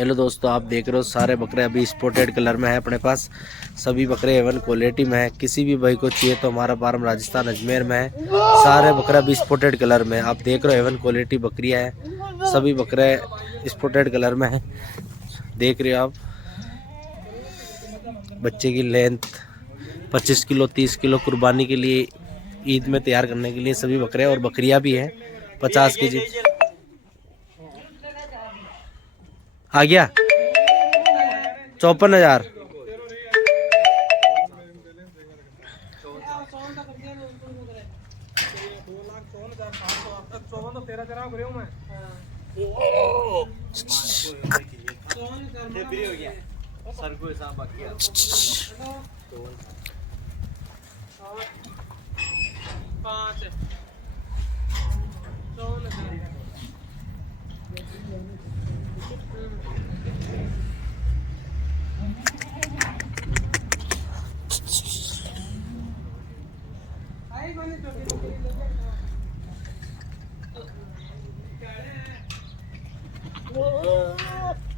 Hello दोस्तों, आप देख रहे हो सारे बकरे अभी स्पॉटेड कलर में है अपने पास। सभी बकरे एवन क्वालिटी में है। किसी भी भाई को चाहिए तो हमारा फार्म राजस्थान अजमेर में है। सारे बकरे अभी स्पॉटेड कलर में है। आप देख रहे हो एवन क्वालिटी बकरियां है। सभी बकरे स्पॉटेड कलर में है। देख रहे हो आप। बच्चे की लेंथ 25 किलो 30 किलो कुर्बानी के लिए, ईद में तैयार करने के लिए सभी बकरे और बकरियां भी हैं। 50 केजी आ गया। 54,000। सर को हिसाब बाकी है। 5 54